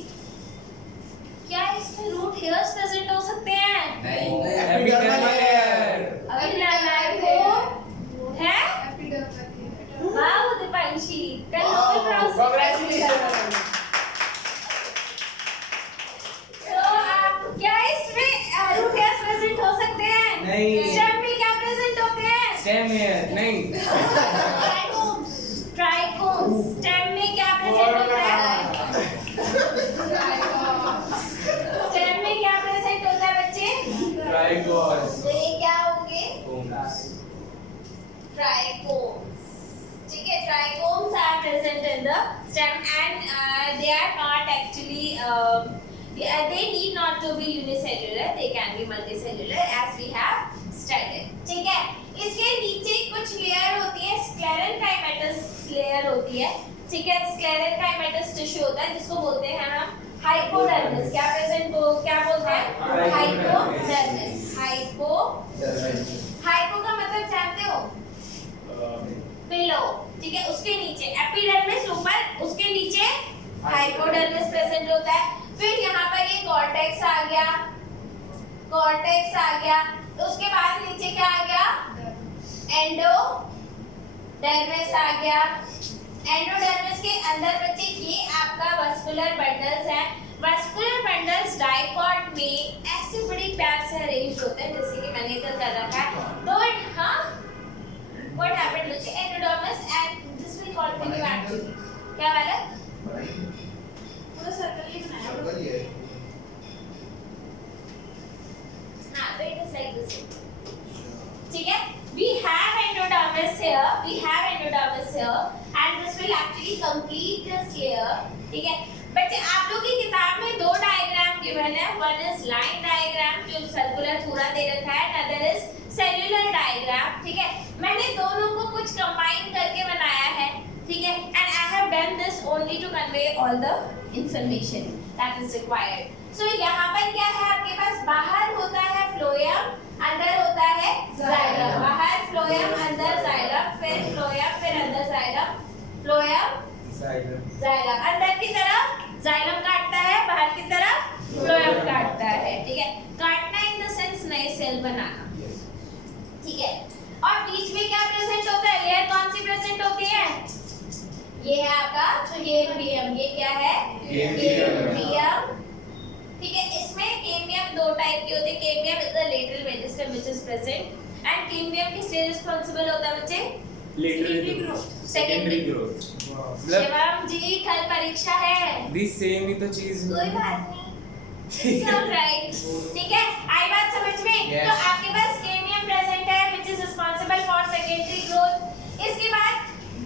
क्या है हेयर्स प्रेजेंट हो सकते हैं? नहीं एपिडर्मल लेयर। अभी लाइक हो है? एपिडर्मल वाह दीपांशी, कल नोबेल प्राइज। Congratulations. तो क्या इसमें रूट हेयर्स प्रेजेंट हो सकते हैं? नहीं। स्टेम में क्या प्रेजेंट होते हैं? स्टेम हेयर नहीं। ट्राइकोम्स। स्टेम में क्या प्रेजेंट होता है? स्टेम में क्या प्रेजेंट होता है बच्चे? ट्राइकोस। तो ये क्या होंगे? कोम्स। Trichomes. ठीक है, trichomes are present in the stem and they are not actually they need not to be unicellular, they can be multicellular as we have studied. ठीक है, इसके नीचे कुछ लेयर होती है, sclerenchymatous लेयर होती है, ठीक है, sclerenchymatous टिश्यू होता है जिसको बोलते हैं हम हाइपोडर्मिस। क्या प्रेजेंट को क्या बोलते हैं? हाइपोडर्मिस। हाइपो का मतलब जानते हो? बिलो। ठीक है, उसके नीचे एपिडर्मिस ऊपर, उसके नीचे हाइपोडर्मिस प्रेजेंट होता है। फिर यहाँ पर ये कॉर्टेक्स आ गया, कॉर्टेक्स आ गया, तो उसके बाद नीचे क्या आ गया? एंडोडर्मिस आ गया। एंडोडर्मिस के अंदर बच्चे ये आपका वस्कुलर बंडल्स हैं। वस्कुलर बंडल्स डाइकॉट में ऐसे बड़े प्यार से अरेंज होते हैं जैसे कि मैंने इधर कर रखा है। तो हाँ, what happened to the endodermis and this will continue actually. क्या वाला? पूरा सर्कल ही बनाया। हाँ, तो it is like this. ठीक है, we have endodermis here, and this will actually complete this layer. ठीक है बच्चे, आप लोग की किताब में दो डायग्राम गिवन है, one is line diagram जो सर्कुलर पूरा दे रखा है, another is cellular diagram। ठीक है, मैंने दोनों को कुछ कंबाइन करके बनाया है, ठीक है, and I have done this only to convey all the information that is required. So यहाँ पर क्या है आपके पास? बाहर होता है फ्लोएम, अंदर होता है जाइलम। बाहर फ्लोएम, अंदर जाइलम, फिर फ्लोएम, फिर अंदर जाइलम, फ्लोएम, जाइलम। अंदर की तरफ जाइलम काटता है, बाहर की तरफ फ्लोएम काटता है। ठीक है, काटना इन द सेंस नए सेल बनाना। ठीक है, और बीच में क्या प्रेजेंट होता है? लेयर कौन सी प्रेजेंट होती है? ये है आपका कैम्बियम। ये क्या है? कैम्बियम। ठीक है, इसमें कैम्बियम दो टाइप के होते हैं। Cambium is the lateral meristem which is present and cambium किस लिए रिस्पांसिबल होता है बच्चे? Secondary growth. शिवम जी, कल परीक्षा है। दिस सेम ही तो चीज कोई बात नहीं, इट्स ऑलराइट। ठीक है, आई बात समझ में? Yes. तो आपके पास कैम्बियम प्रेजेंट है which is responsible for secondary growth. इसके बाद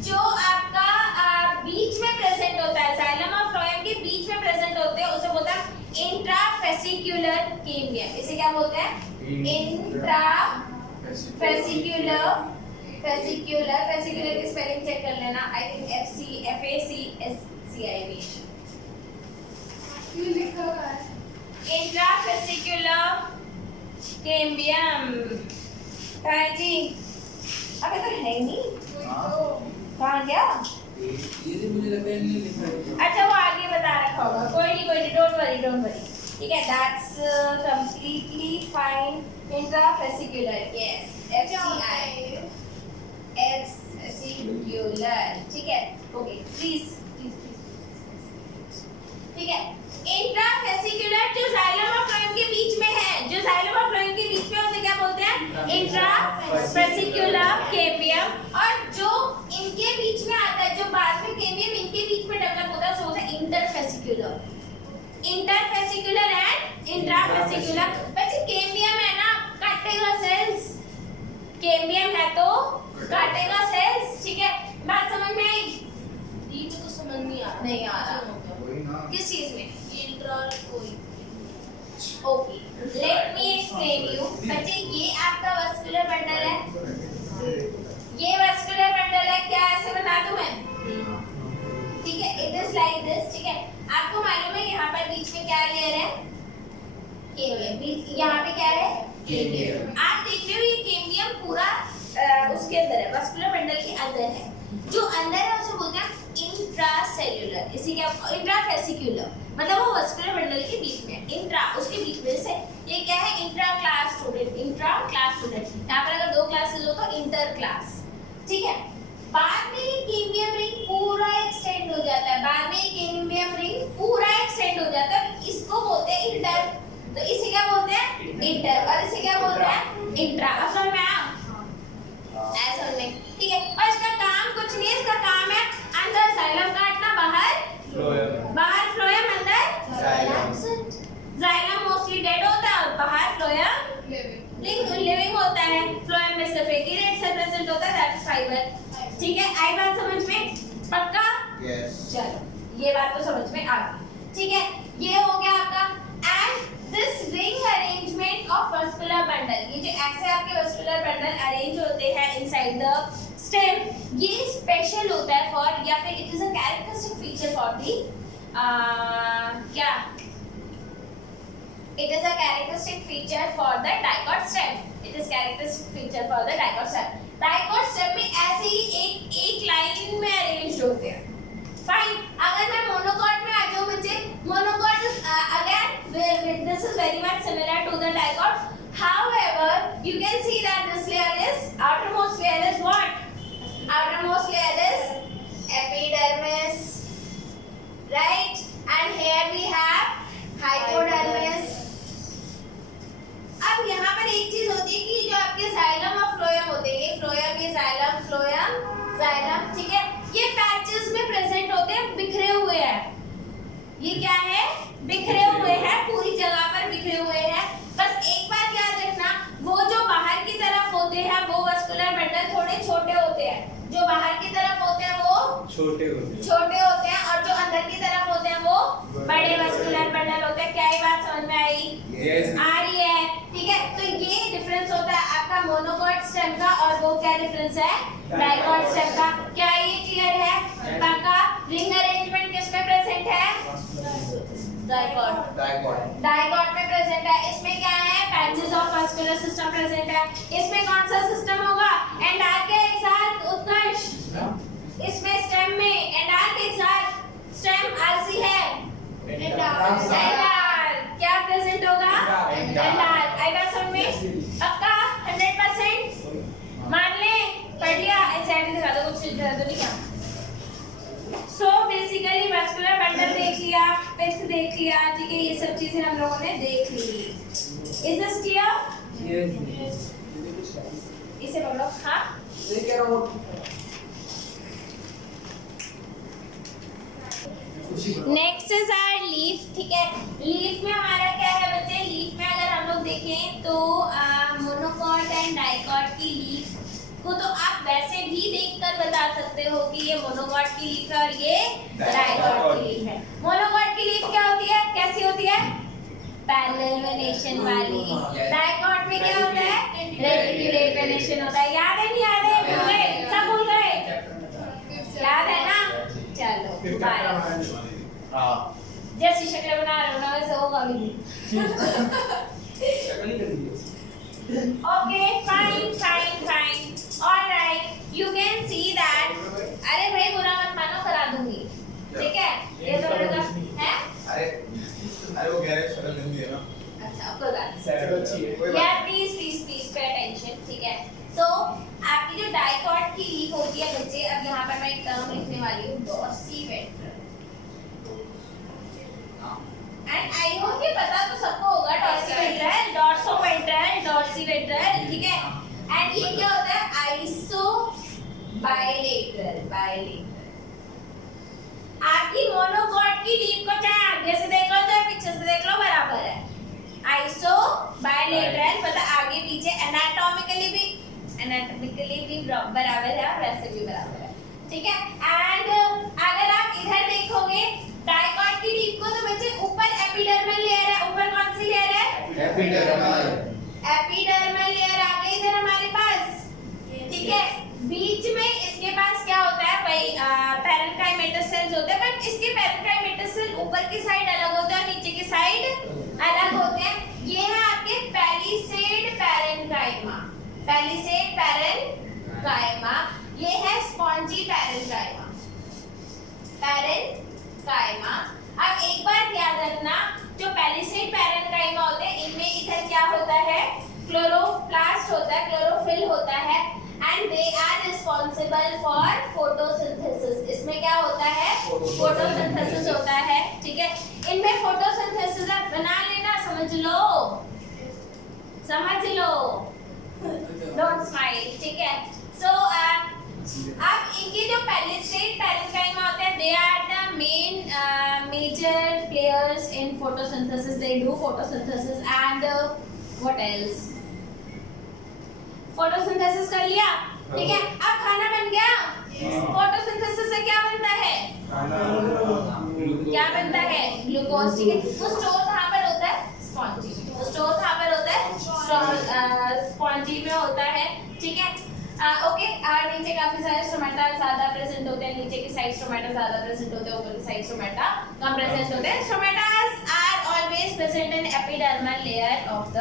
जो आपका बीच में प्रेजेंट होता है, जाइलम और फ्लोएम के बीच में प्रेजेंट होते हैं, उसे बोलते हैं इंट्राफेसिक्युलर कैम्बियम। इसे क्या बोलते हैं? फेसिक्युलर की स्पेलिंग चेक कर लेना। आई थिंक FACSCIV क्यों लिखा हुआ है? इंट्राफेसिक्युलर कैम्बियम। कहाँ जी? अबे तो है नहीं। कहाँ गया? ये मुझे लगता है नहीं लिखा है। अच्छा, वो आगे बता रखा होगा। कोई नहीं, डोंट वरी। ठीक है, दैट्स कंप्लीटली फाइन। इंट्राफेसिक्युलर, यस, फेसिक्युलर। ठीक है, ओके, प्लीज। ठीक है, इंट्राफेसिक्युलर जो जाइलम और फ्लोएम के बीच में है, जो जाइलम और फ्लोएम के बीच में, उसे क्या बोलते हैं? इंट्राफेसिक्युलर कैम्बियम। और जो इनके बीच में आता है, जो बाद में कैम्बियम इनके बीच में डेवलप होता है, उसे बोलते हैं इंटरफेसिक्युलर एंड इंट्राफेसिक्युलर। बच्चे कैम्बियम है ना, काटेगा सेल्स। कैम्बियम है तो काटेगा सेल्स। ठीक है, बात समझ में आई? ये तो समझ नहीं आ रहा। वही ना। किस चीज में? Okay, let me explain you. बच्चे, ये आपका वस्कुलर बंडल है, ये वस्कुलर बंडल है। क्या ऐसे बना दूं मैं? ठीक है, इट इज लाइक दिस। ठीक है, आपको मालूम है यहाँ पर बीच में क्या लेयर है? कैम्बियम। यहाँ पे क्या है? कैम्बियम। आप देख रहे हो ये कैम्बियम पूरा उसके अंदर है, वस्कुलर बंडल के अंदर है। जो अंदर है उसे बोलते हैं इंट्रासेल्युलर। इसी क्या? इंट्राफेसिक्युलर। मतलब वो वस्कुलर बंडल के बीच में है, इंट्रा उसके बीच में से। ये क्या है? Intra class student, intra class student. यहाँ पर अगर 2 क्लासेस हो तो इंटर क्लास, ठीक है। बाद में ये कैम्बियम रिंग पूरा एक्सटेंड हो जाता है, बाद में कैम्बियम रिंग पूरा एक्सटेंड हो जाता है, इसको बोलते हैं इंटर। तो इसे क्या बोलते हैं? इंटर। और इसे क्या बोलते हैं? इंट्रा। अब समझ में आया? ऐसा में, ठीक है। और इसका काम कुछ नहीं है, इसका काम है अंदर जाइलम काटना, बाहर फ्लोएम, अंदर जाइलम मोस्टली डेड होता है और बाहर फ्लोएम लिविंग होता है। फ्लोएम में सिर्फ एक ही रेड सेल प्रेजेंट होता है, दैट इज फाइबर। ठीक है, आई बात समझ में? पक्का? यस। चलो ये बात तो समझ में आ गई, ठीक है। ये हो गया आपका। And this ring arrangement of vascular bundle, ये जो ऐसे आपके वस्कुलर बंडल अरेंज होते हैं इनसाइड द स्टेम, ये स्पेशल होता है फॉर, या फिर it is a characteristic feature for the क्या, it is a characteristic feature for the dicot stem, it is characteristic feature for the dicot stem। dicot stem में ऐसे ही एक लाइन में अरेंज होते हैं। फाइन, अगर मैं मोनोकॉट में आ जाऊं बच्चे, monocot is again this is very much similar to the dicot, however you can see that this layer is, outermost layer is what? Outermost layer is epidermis, right? And here we have hypodermis। अब यहाँ पर एक चीज होती है कि जो आपके जाइलम और फ्लोएम होते हैं, ये फ्लोएम, ये जाइलम, फ्लोएम, जाइलम, ठीक है, ये पैचेस में प्रेजेंट होते हैं, बिखरे हुए हैं। ये क्या है? बिखरे हुए हैं, पूरी जगह पर बिखरे हुए हैं। बस एक बात याद रखना, वो जो बाहर की तरफ होते हैं वो वस्कुलर बंडल थोड़े छोटे होते हैं, जो बाहर की तरफ होते हैं वो छोटे होते हैं, और जो अंदर की तरफ होते हैं वो बड़े वस्कुलर बंडल होते हैं। क्या ये बात समझ में आई? Yes। आ रही है, ठीक है। तो ये डिफरेंस होता है आपका मोनोकॉट स्टेम का, और वो क्या डिफरेंस है? डाइकॉट स्टेम का। क्या ये क्लियर है? पक्का? रिंग अरेंजमेंट किस में प्रेजेंट है? डाइकॉट में प्रेजेंट है। इसमें क्या है? Patches of vascular system present है। इसमें कौन सा सिस्टम होगा? एंडार के एक साथ उत्कर्ष, इसमें स्टेम में एंडार के साथ स्टेम आलसी है, एंडार क्या प्रेजेंट होगा? एंडार। आई बात समझ में? पक्का? 100% मान ले? पढ़ लिया? एग्जैक्टली दिखा दो, कुछ दिखा दो, नहीं क्या? सो बेसिकली वस्कुलर बंडल देख लिया, पिथ देख लिया, ठीक है, ये सब चीजें हम लोगों ने देख ली। Is this clear? इसे पकड़ो। हाँ, नेक्स्ट इज आवर लीफ, ठीक है। लीफ में हमारा क्या है बच्चे? लीफ में अगर हम लोग देखें तो मोनोकॉट एंड डाइकॉट की लीफ को तो आप वैसे भी देखकर बता सकते हो कि ये मोनोकॉट की लीफ है और ये डाइकॉट की लीफ है। मोनोकॉट की लीफ क्या होती है? कैसी होती है? पैरेलल वेनेशन वाली। डाइकॉट में क्या होता है? रेटिकुलेट वेनेशन होता है। याद है नहीं याद है? भूल गए? सब भूल गए? याद है ना? चलो बाय। जैसी शक्ल बना रहे हो ना वैसे होगा भी। Okay, fine, alright, you can see that. अरे भाई बुरा मत मानो, करा दूंगी, ठीक है। ये तो लड़का है। अरे वो कह रहे शक्ल गंदी है ना। अच्छा, कोई बात नहीं यार, प्लीज पे अटेंशन, ठीक है। सो आपकी जो डाइकॉट की लीफ होती है बच्चे, अब यहाँ पर मैं एक टर्म लिखने वाली हूँ, डॉर्सीवेंट्रल। एंड आई होप ये पता तो सबको होगा, डॉर्सीवेंट्रल, डॉर्सीवेंट्रल, ठीक है। एंड ये क्या होता है? Iso bilateral. आपकी मोनोकॉट की लीफ को चाहे आगे से देख लो चाहे पीछे से देख लो, बराबर है। आइसो बायलेटरल मतलब आगे पीछे, एनाटॉमिकली भी बराबर है और वैसे भी बराबर है, ठीक है। एंड अगर आप इधर देखोगे डाइकॉट की लीफ को, तो बच्चे ऊपर एपिडर्मल लेयर है। ऊपर कौन सी लेयर है? एपिडर्मल लेयर आ गई इधर हमारे पास, ठीक है। बीच में इसके पास क्या होता है भाई? पैरेन्काइमेटस सेल्स होते हैं, बट इसके पैरेन्काइमेटस सेल ऊपर की साइड अलग होते हैं और नीचे की साइड अलग होते हैं। ये है आपके पैलिसेड पैरेन्काइमा, ये है स्पॉन्जी पैरेन्काइमा। अब एक बात याद responsible for photosynthesis. इसमें क्या होता है? Photosynthesis होता है, ठीक है? इनमें photosynthesis आप बना लेना, समझ लो, समझ लो, don't smile, ठीक है? So अब इनके जो पैलिस्ट्रेट पैरेन्काइमा होते हैं, they are the main major players in photosynthesis. They do photosynthesis and what else? Photosynthesis कर लिया, ठीक है? अब खाना बन गया। फोटोसिंथेसिस से क्या बनता है? क्या बनता है? ग्लूकोज, ठीक है? तो स्टोर कहाँ पर होता है? स्पॉन्जी। तो स्टोर कहाँ पर होता है? स्पॉन्जी में होता है, ठीक है? ओके, और नीचे काफी सारे स्टोमेटा ज्यादा प्रेजेंट होते हैं, नीचे की साइड स्टोमेटा ज्यादा प्रेजेंट होते हैं, ऊपर की साइड स्टोमेटा कम प्रेजेंट होते हैं। Stomatas are always present in epidermal layer of the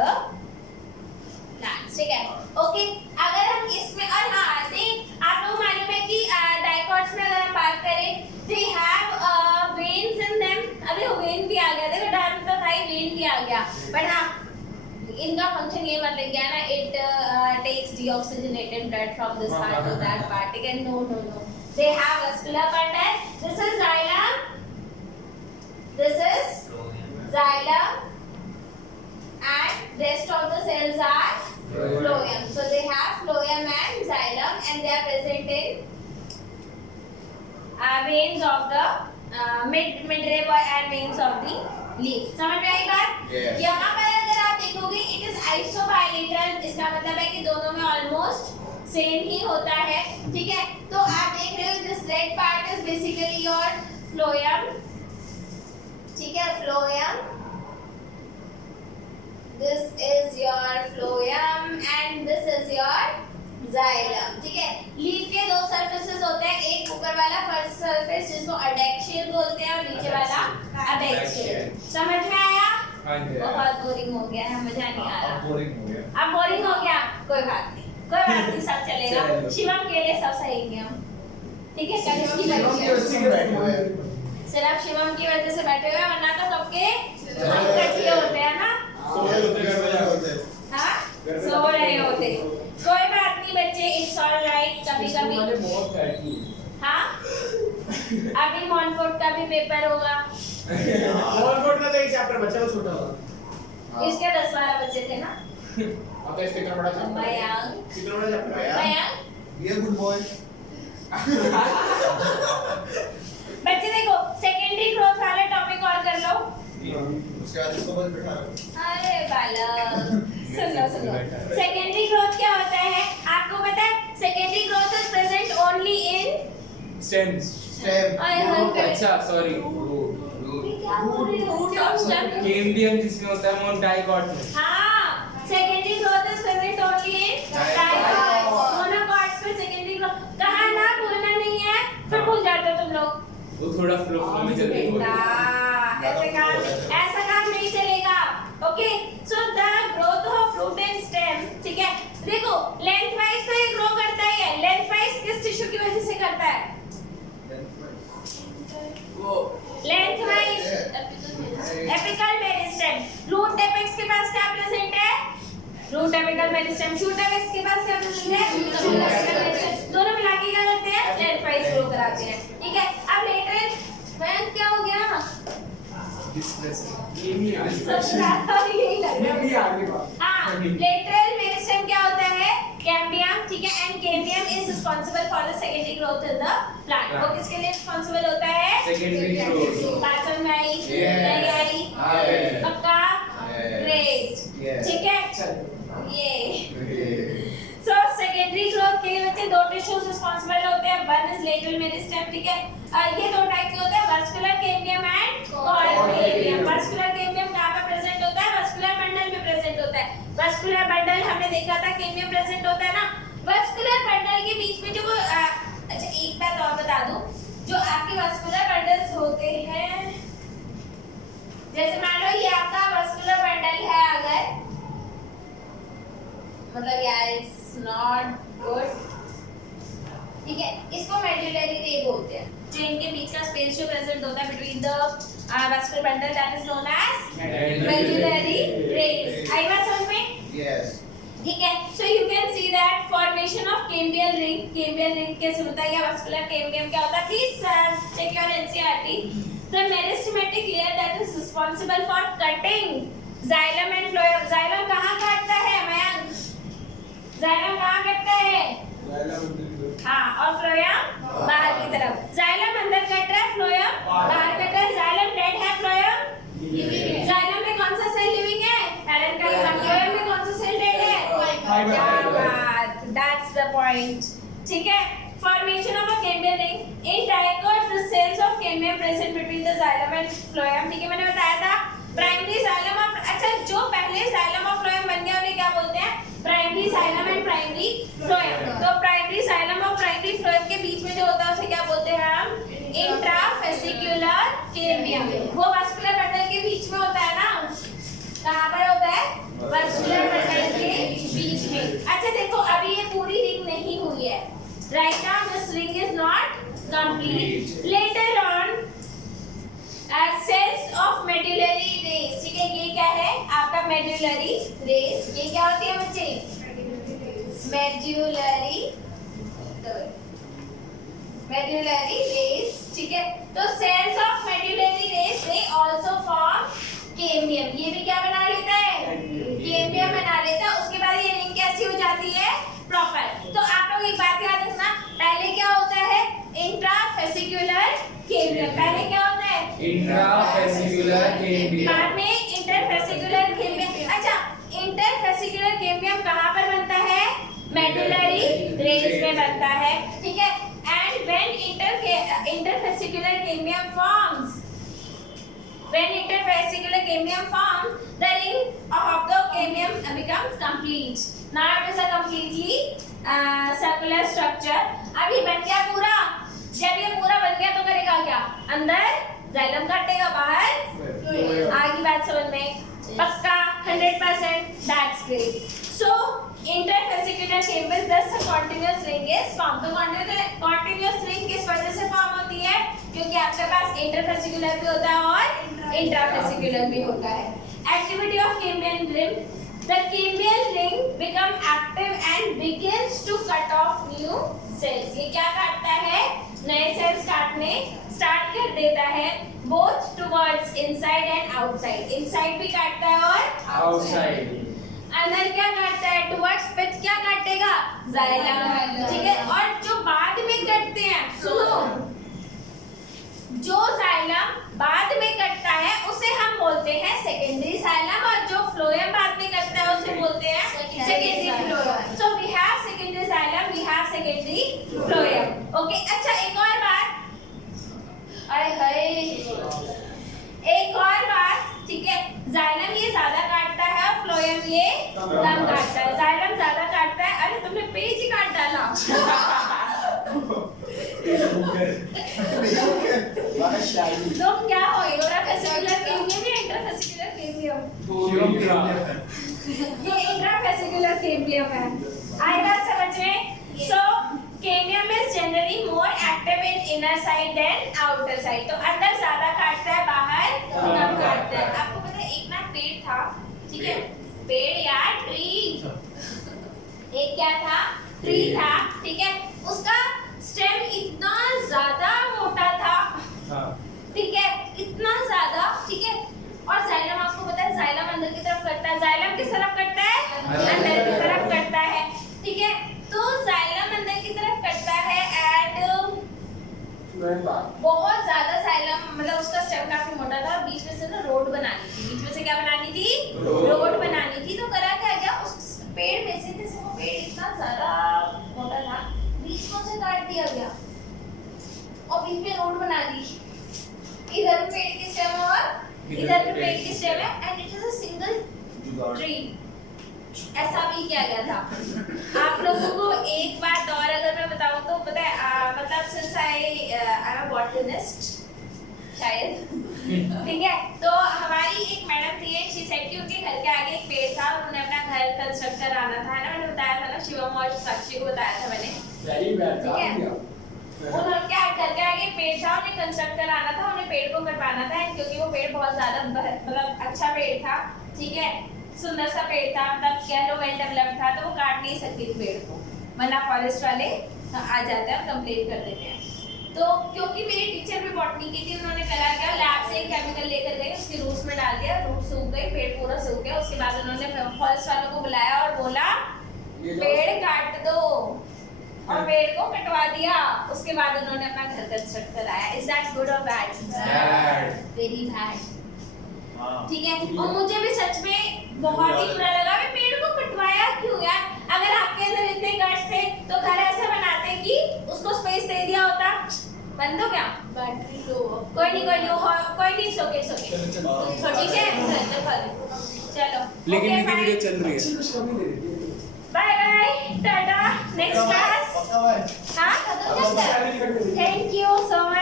plants, ठीक है? ओके, अगर हम इसमें और हाँ देख, आप लोगों को मालूम है कि डाइकोट्स में अगर हम बात करें, they have veins in them. अभी वो वेन भी आ गया, देखो डार्क तो था ही, वेन भी आ गया, बट हाँ इनका फंक्शन ये मत लग गया ना, it takes deoxygenated blood from this part to that part, ठीक है? No no no, they have vascular bundle. This is xylem, this is xylem, and rest of the cells are phloem. So they have phloem and xylem, and they are present in veins of the midrib and veins of the leaf. समझ में आई बात? Yes. यहाँ पर अगर आप देखोगे, it is isobilateral, इसका मतलब है कि दोनों में almost सेम ही होता है, ठीक है? तो आप देख रहे हो, this red part is basically your phloem, ठीक है? phloem. This is your phloem and this is your xylem, ठीक है? लीफ के दो सरफेसेस होते हैं, एक ऊपर वाला फर्स्ट सरफेस जिसको अडेक्शियल बोलते हैं, और नीचे वाला अबैक्शियल। समझ में आया? हाँ जी। बहुत बोरिंग हो गया है, मजा नहीं आ रहा। बोरिंग हो गया। अब बोरिंग हो गया, कोई बात नहीं, कोई बात नहीं, सब चलेगा। शिवम के लिए सब सही है, ठीक है? कल इसकी वजह से, सिर्फ शिवम की वजह से बैठे हुए हैं, वरना तो सबके इकट्ठे होते हैं ना। हाँ, सो रहे होते, कोई बात नहीं बच्चे, इट्स ऑल राइट। कभी कभी हाँ, अभी मॉनफोर्ड का भी पेपर होगा, मॉनफोर्ड का तो एक चैप्टर बचा, वो छोटा होगा। इसके 10-12 बच्चे थे ना। अब तो इसके कितना बड़ा चैप्टर है? मयंक, कितना बड़ा चैप्टर है? Mayank, Be a good boy. बच्चे देखो, सेकेंडरी ग्रोथ वाले टॉपिक और कर लो। उसके बाद इसको बस बैठा रखो। अरे बालक, सुनो। सेकेंडरी ग्रोथ क्या होता है? आपको पता है secondary growth is present only in stems. Stem. अच्छा सॉरी, क्या बोल रहे हो? केम्बियम जिसमें होता है, वो डाइकॉट में। हाँ, secondary growth is present only in dicot. Monocots में सेकेंडरी ग्रोथ कहा ना, भूलना नहीं है, फिर भूल जाते हो तुम लोग। वो थोड़ा फ्लो में जल्दी हो बेटा, ऐसा काम नहीं चलेगा। Okay, so the growth of fruit and stem, ठीक है? देखो, लेंथ वाइज तो ये ग्रो करता ही है, लेंथ वाइज किस टिश्यू की वजह से करता है? Length wise apical meristem. Root apex के पास क्या प्रेजेंट है? Root apical meristem. Shoot apex के पास क्या प्रेजेंट है? Shoot apical meristem. दोनों मिला के क्या करते हैं? लेंथ वाइज ग्रो कराते हैं, ठीक है? अब लेटरल वेन क्या हो गया? यही आ यही लग रहा है। आगे बात। हाँ, लेटरल मेरिस्टेम क्या होता है? कैम्बियम, ठीक है? And cambium is responsible for the secondary growth in the plant. वो किसके लिए रिस्पांसिबल होता है? Secondary growth. बात समझ में आई? Yes. नहीं आई? Yes. पक्का? Yes. Great, Yes. ठीक है? चल। ये सो सेकेंडरी ग्रोथ के लिए बच्चे दो टिश्यूज रिस्पांसिबल होते हैं, वन इज लेटरल मेरिस्टेम, ठीक है? ये दो टाइप के होते हैं, vascular cambium and chord cambium. Vascular cambium कहाँ पे प्रेजेंट होता है? वास्कुलर बंडल में प्रेजेंट होता है। वास्कुलर बंडल हमने देखा था, कैम्बियम प्रेजेंट होता है ना। वास्कुलर बंडल के बीच में जो अच्छा एक बात और बता दूं, जो आपके वास्कुलर बंडल्स होते हैं, जैसे मान लो ये आपका वास्कुलर बंडल है, अगर मतलब यार इट्स नॉट गुड, ठीक है? इसको मेडुलरी रे बोलते हैं, जो इनके बीच का स्पेस जो प्रेजेंट होता है between the vascular bundle, that is known as medullary rays. आई बात समझ में? Yes. ठीक है, so you can see that formation of cambial ring कैसे होता है, या वास्कुलर कैम्बियम क्या होता है, please check your NCERT. The meristematic layer that is responsible for cutting xylem and phloem. Xylem कहां काटता है मयंक, जाइलम कहां काटता है, हाँ, और फ्लोएम बाहर की तरफ। जाइलम अंदर कट रहा है, फ्लोएम बाहर कट रहा है। जाइलम डेड है, फ्लोएम जाइलम में कौन सा सेल लिविंग है, पैरेन्काइमा। फ्लोएम में कौन सा सेल डेड है, दैट्स द पॉइंट। ठीक है, formation of a cambial ring in dicots, the cells of cambium present between the xylem and phloem। ठीक है, मैंने बताया था प्राइमरी जाइलम और अच्छा जो पहले जाइलम और फ्लोएम बन गया उन्हें क्या बोलते हैं, primary xylem and primary phloem. तो प्राइमरी जाइलम और प्राइमरी फ्लोएम के बीच में जो होता है उसे क्या बोलते हैं हम, इंट्राफेसिकुलर कैम्बियम। वो वास्कुलर बंडल के बीच में होता है ना, कहां पर होता है, वास्कुलर बंडल के बीच में। अच्छा देखो अभी ये पूरी रिंग नहीं हुई है, right now this ring is not complete, later on cells of medullary rays। ठीक है, ये क्या है आपका medullary rays, ये क्या होती है बच्चे, medullary rays। ठीक है, तो cells of medullary rays they also form cambium. ये भी क्या बना लेता है, कैम्बियम बना लेता है। उसके बाद ये रिंग कैसी हो जाती है, प्रॉपर। तो आप लोग एक बात याद रखना, पहले क्या होता है, इंट्राफेसिकुलर कैम्बियम। पहले क्या होता है, इंट्राफेसिकुलर कैम्बियम, बाद में इंटरफेसिकुलर कैम्बियम। अच्छा, इंटरफेसिकुलर कैम्बियम कहां पर बनता है, मेडुलरी रेस में बनता है। ठीक है, and when interfascicular cambium forms, when interfascicular cambium forms, the ring of the cambium becomes complete. Now it is a completely circular structure। अब ये बन गया पूरा, जब ये पूरा बन गया तो करेगा क्या, अंदर जाइलम काटेगा, बाहर आगे बात समझ में पक्का 100%, that's great। So interfascicular cambium thus a continuous ring is formed। तो continuous ring किस वजह से फॉर्म होती है, क्योंकि आपके पास इंटरफेसिकुलर भी होता है और इंट्राफेसिकुलर भी होता है। Activity of cambium ring, the cambium ring become active and begins to cut off new cells. ये क्या काटता है, नए सेल्स काटने स्टार्ट कर देता है, both towards inside and outside. Inside भी काटता है और आउटसाइड। अंदर क्या काटता है, टुवर्ड्स पिथ क्या काटेगा, जाइलम। ठीक है, और जो बाद में कटते हैं, सुनो, जो जाइलम बाद में कटता है उसे हम बोलते हैं सेकेंडरी जाइलम, और जो फ्लोएम बाद में कटता है उसे बोलते हैं secondary phloem. So we have secondary xylem, we have secondary phloem. Okay, अच्छा एक और बात, अरे हाय, एक और बात, ठीक है, जाइलम ये ज्यादा काटता है और फ्लोएम ये कम काटता है। जाइलम ज्यादा काटता है, अरे तुमने पेज ही काट डाला। तुम क्या हो, इंट्राफेसिकुलर कैम्बियम या इंटरफेसिकुलर कैम्बियम, ये इंट्राफेसिकुलर कैम्बियम है। आई बात समझ में। So cambium is generally more active in inner side than outer side. तो अंदर ज्यादा काटता है, बाहर कम काटता है। आपको पता है एक ना पेड़ था, ठीक है, पेड़ या ट्री, एक क्या था, ट्री था। ठीक है, उसका स्टेम इतना ज्यादा मोटा था, ठीक है, इतना ज्यादा। ठीक है, और जाइलम आपको पता है जाइलम अंदर की तरफ कटता है। जाइलम किस तरफ कटता है, अंदर की तरफ कटता है। ठीक है, तो जाइलम अंदर की तरफ कटता है एंड बहुत ज्यादा जाइलम, मतलब उसका स्टेम काफी मोटा था, बीच में से ना रोड बनानी थी। बीच में से क्या बनानी थी, रोड बनानी थी। तो करा क्या गया, उस पेड़ में से जैसे वो पेड़ इतना ज्यादा मोटा था, बीच में से काट दिया गया और बीच में रोड बना दी। इधर पेड़ की स्टेम और इधर पेड़ की स्टेम है, and it is a single tree. ऐसा भी किया गया था। आप लोगों को एक बात और अगर मैं बताऊं तो पता है, मतलब since I am a botanist शायद, ठीक है, तो हमारी एक मैडम थी, शी सेड कि उनके घर के आगे एक पेड़ था और उन्हें अपना घर कंस्ट्रक्ट कराना था, है ना, मैंने बताया था ना, शिवम और साक्षी को बताया था मैंने। ठीक है, उनके घर के आगे पेड़ था, उन्हें कंस्ट्रक्ट कराना था, उन्हें पेड़ को कटवाना था, क्योंकि वो पेड़ बहुत ज्यादा मतलब अच्छा पेड़ था। ठीक है, सुंदर सा पेड़ था, मतलब कह लो वेल डेवलप्ड था, तो वो काट नहीं सकती थी पेड़ को, वरना फॉरेस्ट वाले आ जाते हैं और कंप्लेन कर देते हैं। तो क्योंकि मेरी टीचर भी बॉटनी की थी, उन्होंने करा क्या, लैब से केमिकल लेकर गए, उसके रूट्स में डाल दिया, रूट सूख गई, पेड़ पूरा सूख गया। उसके बाद उन्होंने फॉरेस्ट वालों को बुलाया और बोला पेड़ काट दो, और पेड़ को कटवा दिया। उसके बाद उन्होंने अपना घर कंस्ट्रक्ट कराया। इज दैट गुड और बैड? Bad. Very bad. हाँ। ठीक है, और मुझे भी सच में बहुत ही बुरा लगा, मैं पेड़ को कटवाया क्यों यार? अगर आपके अंदर इतने गट्स थे तो घर ऐसे बनाते कि उसको स्पेस दे दिया होता। बंद हो क्या? Battery low. कोई नहीं कोई नहीं, सोके ठीक है, चलो लेकिन Okay, ये bye. वीडियो चल रही है। कुछ कमी नहीं रहती है। बाय बाय, टाटा, नेक्स्ट क्लास। पक्का भाई हाँ, खत्म कर दे। Thank you so much.